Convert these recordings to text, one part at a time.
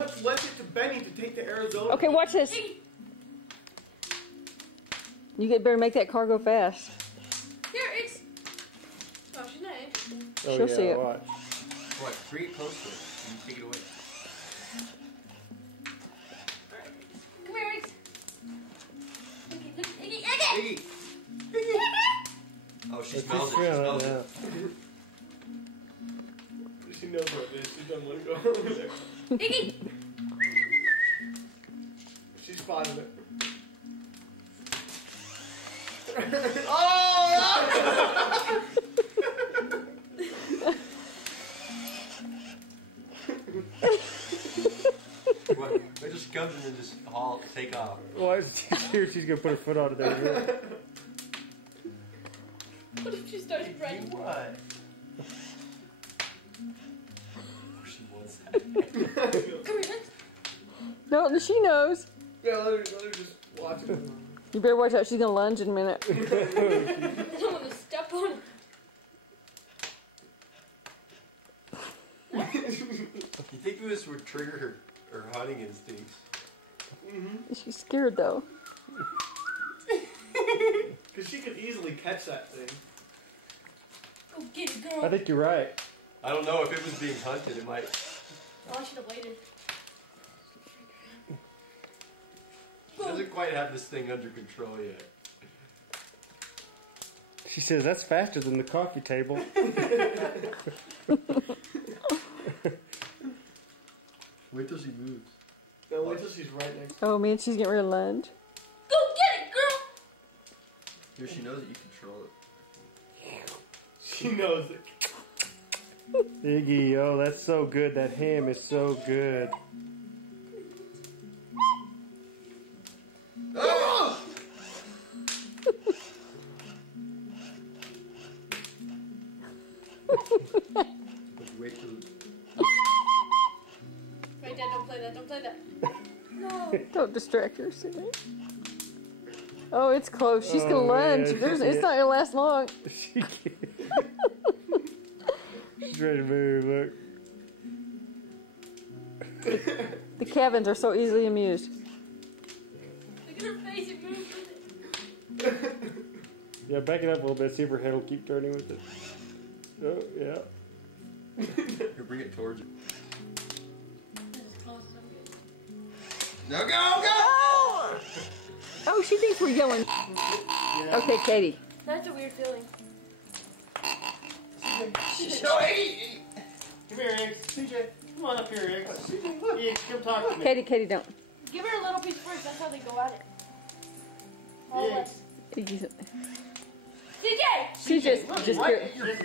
lent it to Benny to take to Arizona. Okay, watch this. You better make that car go fast. Here, it's... Oh, she's nice. Oh, She'll yeah, see it. Watch. What? Bring it close to it and take it away. Come here, Riggs. Iggy. Iggy! Iggy! Oh, she smells it. She smells it. She knows what it is. She doesn't want to go over there. Iggy! She spotted it. Oh! What? Wait till she comes in and just take off. Watch, she's gonna put her foot on it there. What if she starts running? What? She wants that. Come here, Riggs. No, she knows. Yeah, let her just watch it. You better watch out. She's gonna lunge in a minute. I don't want to step on it. You think this would trigger her hunting instincts? She's scared though. Because she could easily catch that thing. Go get it, girl. I think you're right. I don't know if it was being hunted. It might. Oh, I should have waited. She doesn't quite have this thing under control yet. She says that's faster than the coffee table. Wait till she moves. No, wait till she's right next Oh man, she's getting ready to lunge. Go get it, girl. Here, she knows that you control it. She knows it. Iggy, oh, that's so good. That ham is so good. Wait till. Right, Dad, don't play that. Don't play that. No. Don't distract her, Sydney. Oh, it's close. She's gonna Oh, lunge. man, It's not gonna last long. She can't. She's ready to move. Look. The Kevins are so easily amused. Look at her face. It moves with it. Yeah, back it up a little bit. See if her head will keep turning with it. Oh, yeah. Here, bring it towards you. This is close enough. No, go! Oh, she thinks we're yelling. Okay, Katie. That's a weird feeling. No, hey! Come here, Riggs. CJ, come on up here, Riggs. Riggs, come talk to me. Katie, don't. Give her a little piece first. That's how they go at it. All Riggs. less. CJ, CJ! just Right care, at your foot.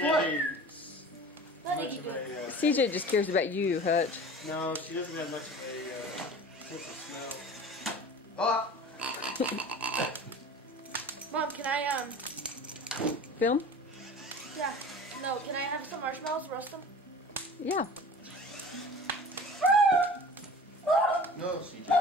Let Much Iggy of do it. a, CJ just cares about you, Hutch. no, she doesn't have much of a sense of smell. Ah! Mom, can I, Film? yeah. No, can I have some marshmallows, roast them? Yeah. No, CJ.